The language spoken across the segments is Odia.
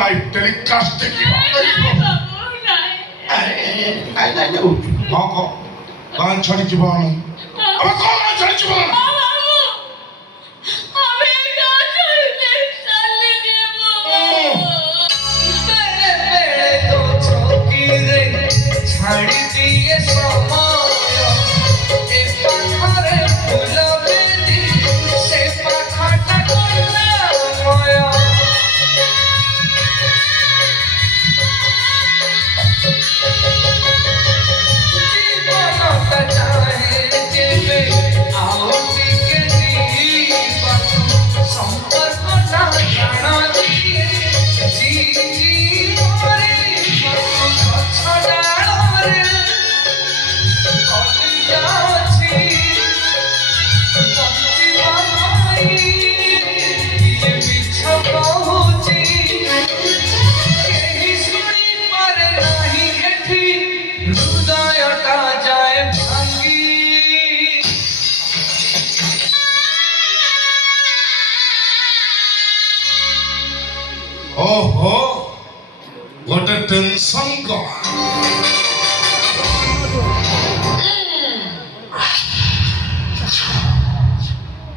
লাইভ টেলিকাস্ট দেখিব গান ଛାଡ଼ି ଯିବ ଆମେ କଣ ଗାଁ ଛାଡ଼ି ଯିବ ছাড়ি দিয়ে সময় এ পাখারে ফুল বেলি সে পাখাটা করুণাময় জীবনটা চাহে যেবে আও দিকে জীবন সম্পর্কটা জানা দিয়ে জি জি মরে ছড়া হৃদয়টা যায় ভাঙ্গি ଓହୋ ଗୋଟେ ଟେନସନ୍ କଣ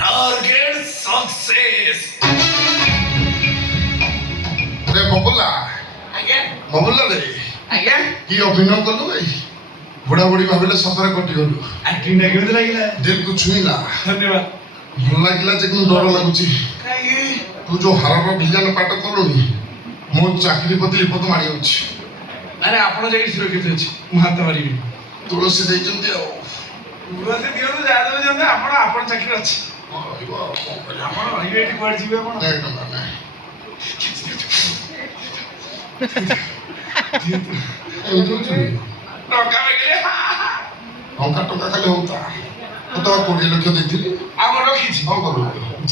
টার্গেট সাকসেস রে ববুলা আଜ୍ଞା ବବୁଲା ରେ ଆଜ୍ଞା କି ଅଭିନୟ କଲୁ ଭାଇ ବୁଢା ବୁଢୀ ଭାବିଲେ ସତରେ କଟିଗଲୁ ଆକ୍ଟିଂଟା କେମିତି ଲାଗିଲା ଦିଲକୁ ଛୁଇଁଲା ଧନ୍ୟବାଦ ଭଲ ଲାଗିଲା ଯେ କିନ୍ତୁ ଡର ଲାଗୁଛି କାହିଁକି ତୁ ଯୋଉ ହାରର ଭିଜାନ ପାଠ କଲୁଣି ମୋ ଚାକିରି ପ୍ରତି ବିପଦ ମାଡ଼ି ଯାଉଛି ଆରେ ଆପଣ ଯାଇକି ସୁରକ୍ଷିତ ଅଛି ମୁଁ ହାତ ମାରିବି ତୁଳସୀ ଦେଇଛନ୍ତି ଆଉ ତୁଳସୀ ଦିଅନ୍ତୁ ଯାହା ଦେବେ ଦିଅନ୍ତୁ ଆପଣ ଚାକିରି ଅଛି ରହିବ ଆଉ କଣ କରିବା ଆପଣ ରହିବେ ଏଠି କୁଆଡେ ଯିବେ ଆପଣ ନାଇଁ ଟଙ୍କା ନାଇଁ ଏମିତି ହଉଛି ଟଙ୍କା ମାଗିଲେ ଟଙ୍କା ଟଙ୍କା ଖାଲି ହଉତା ମୁଁ ତ 20 ଲକ୍ଷ ଦେଇଥିଲି ଆମର ରଖିଛି କଣ କରୁ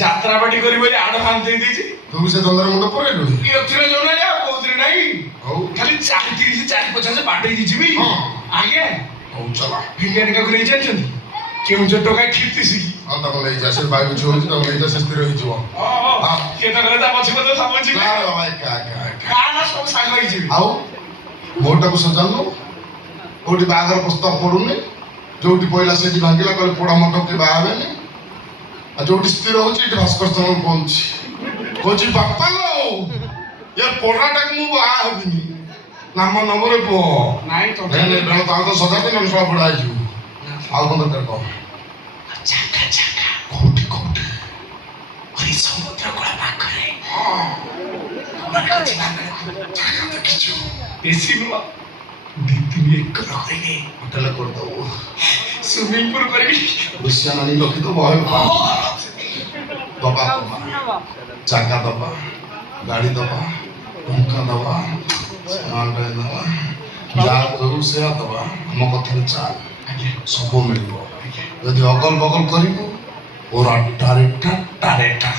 ଯାତ୍ରା ପାଟି କରି ବୋଲି ଆଡଭାନ୍ସ ଦେଇ ଦେଇଛି ତୁ ବି ସେ ଧନ୍ଦାରେ ମୁଣ୍ଡ ପଳେଇଲୁ ଏଥିରେ ଯୋଉ ନାହିଁ ଆଉ କୋଉଥିରେ ନାହିଁ ହଉ ଖାଲି 4-30-4-50 ବାଟେଇ ଯିବି ହଁ। ଆଜ୍ଞା ହଉ ଚାଲ ଭିଲିଆନ କାକୁ ନେଇ ଜାଣିଛନ୍ତି କେଉଁଝର ଟଙ୍କା କ୍ଷୀର୍ତ୍ତି ଆଉ ତାକୁ ନେଇଯା ସେ ବାୟୁ କିଛି ହଉଛି ତାକୁ ନେଇଯା ସେ ସ୍ଥିର ହେଇଯିବ କିଏ ତ କହିଲେ ତା ପଛେ ପଛେ ସବୁ ଯିବେ ନା ରେ ବାବା ଏକା ଏକା ଏକା କାହା ସବୁ ସାଙ୍ଗ ହେଇଯିବେ ଆଉ ବୋର୍ଡଟାକୁ ସଜାନୁ କୋଉଠି ବାହାଘର ପ୍ରସ୍ତାବ ପଡୁନି ଯୋଉଠି ପଇଲା ସେଠି ଭାଙ୍ଗିଲା କହିଲେ ପୋଡା ମଟର କି ବାହା ହେବେନି ଆଉ ଯୋଉଠି ସ୍ଥିର ହଉଛି ଏଠି ଭାସ୍କର ସ୍ଥାନ ପହଞ୍ଚି କହୁଛି ବାପା ଲୋ ଏ ପୋଡାଟାକୁ ମୁଁ ବାହା ହେବିନି ନାମ ନବରେ ପୁଅ ନାଇଁ ନାଇଁ ନାଇଁ ବେଳ ତାଙ୍କ ତ ସଜାବେ ନହେଲେ ସବା ପୋଡା ହେଇଯିବୁ ଆଉ କଣ ଦରକାର କହ ଜାଗା ଜାଗା କୋଉଠି କୋଉଠି ওই সমুদ্র কূଳ ପାଖରେ ଜାଗା ଦେଖିଛୁ ବେଶୀ ନୁହଁ 2-3 ଏକର କରିକି ହୋଟେଲ କରିଦବୁ ସୁଇମିଂ ପୁଲ କରିକି ରୁଷିଆନ ଆଣି ରଖିଦବୁ ବହେ ଦବା ଦବା ଜାଗା ଦବା ଗାଡି ଦବା ଟଙ୍କା ଦବା ସାମାନ ଦବା ଯାହା କରୁ ସେୟା ଦବା ଆମ କଥାରେ ଚାଲ ସବୁ ମିଳିବ ଯଦି ଅଗଲ ବଗଲ କରିବୁ ଓରା ଟାରେଟା ଟାରେଟା